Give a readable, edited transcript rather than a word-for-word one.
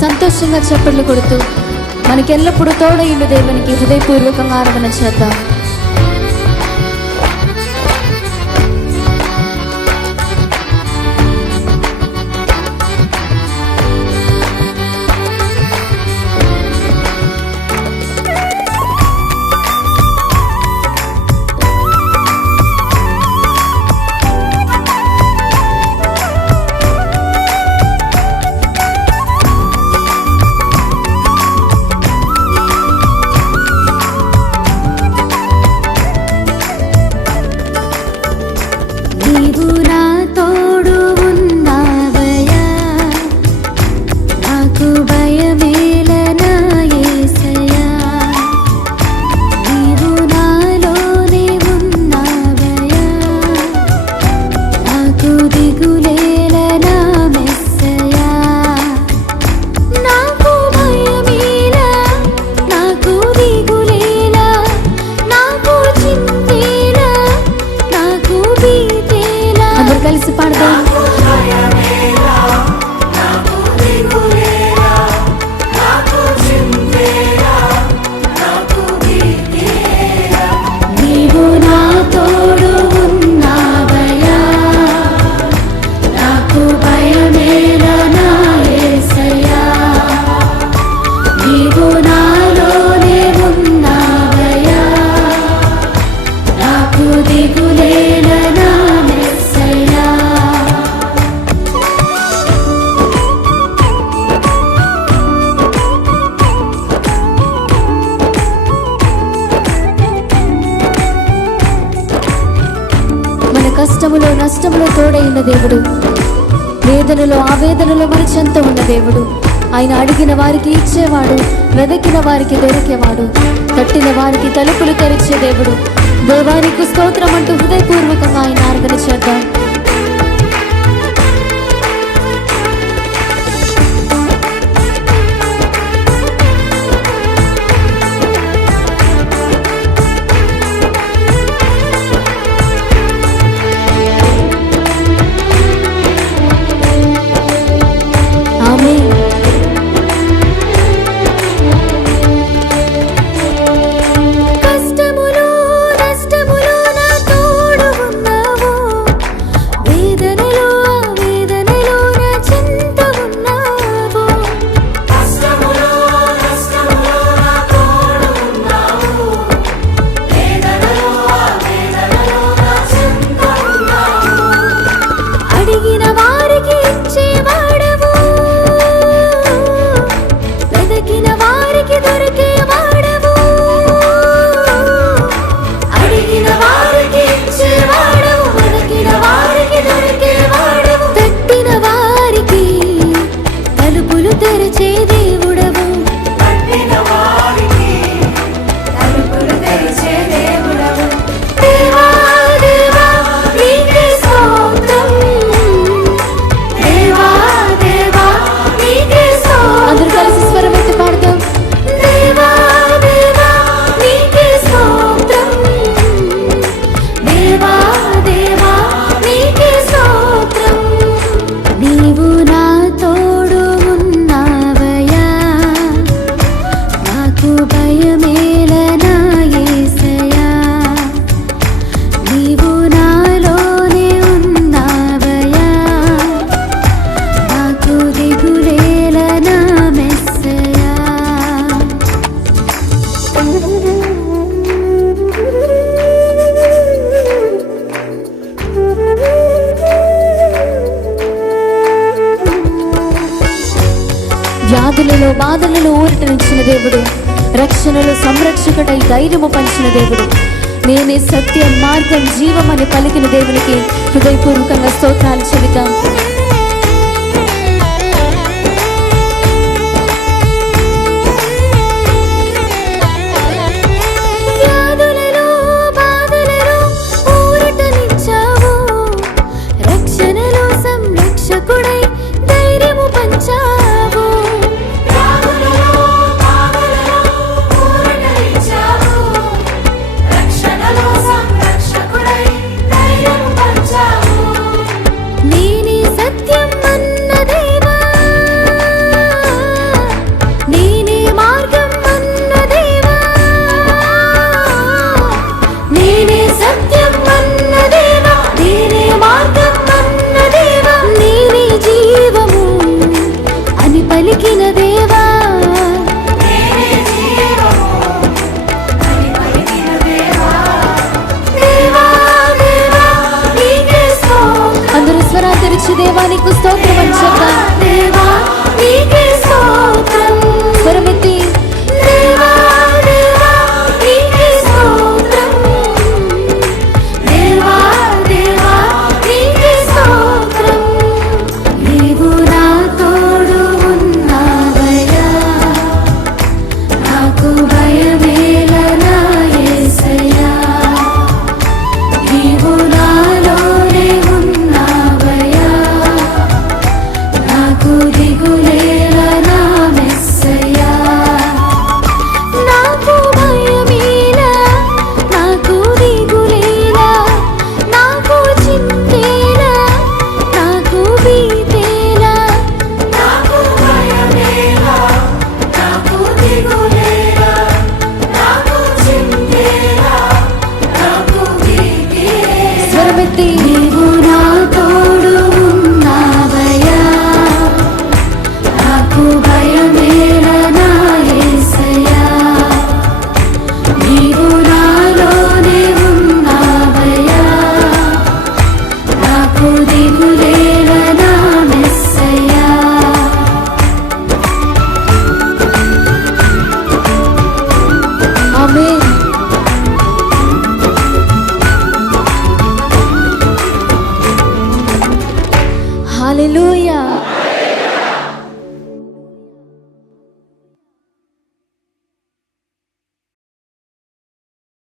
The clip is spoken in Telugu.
సంతోషంగా చప్పట్లు కొడుతూ మనకెల్లప్పుడూ తోడయుండు దేవునికి హృదయపూర్వకంగా ఆరాధన చేద్దాం. కలిసి పాడదాం. నీవు నా తోడు ఉన్నావయ్యా, నాకు భయమేలా నా యేసయ్యా. నీవు నాలోనే ఉన్నావయ్యా, నాకు దిగులేలా నా కష్టములో నష్టములో తోడైన దేవుడు, వేదనలో ఆవేదనలో మన చెంత ఉన్న దేవుడు. ఆయన అడిగిన వారికి ఇచ్చేవాడు, వెదకిన వారికి దొరికేవాడు, తట్టిన వారికి తలుపులు తెరిచే దేవుడు. దేవానికి స్తోత్రం అంటూ హృదయపూర్వకంగా ఆయన ఆరాధన చేద్దాం. వ్యాధులలో బాధలలో ఊరటనిచ్చిన దేవుడు, రక్షణలో సంరక్షకుడై ధైర్యము పంచిన దేవుడు, నేనే సత్యం మార్గం జీవం అని పలికిన దేవునికి హృదయపూర్వకంగా స్తోత్రాలు చెబుతాం. నేనే దేవా అందరూ స్వరా తెరిచి దేవా నీకు స్తోత్రం అని చెప్పాలి. దేవా నీకే స్తోత్రం. స్వరమెత్తి దేవా దేవా నీకే స్తోత్రం. దేవా దేవా నీకే స్తోత్రం. నీవు నా తోడు ఉన్నావయ్యా, నాకు భయమేలనా యేసయ్యా. నీవు నాలోనే ఉన్నావయ్యా, నాకు దిగులేలనా మెస్సయ్యా. నాకు భయమేలా, నాకు దిగులేలా, నాకు చింతేలా, నాకు భీతేలా. నాకు భయమేలా, నాకు దిగులేలా, నాకు చింతేలా, నాకు భీతేలా. స్వరమెత్తి నీవు నా తోడు ఉన్నావయ్యా, నాకు భయమేలనా యేసయ్యా. నీవు నాలోనే ఉన్నావయ్యా, నాకు దిగులేలనా మెస్సయ్యా. ఆమేన్. హల్లెలూయా.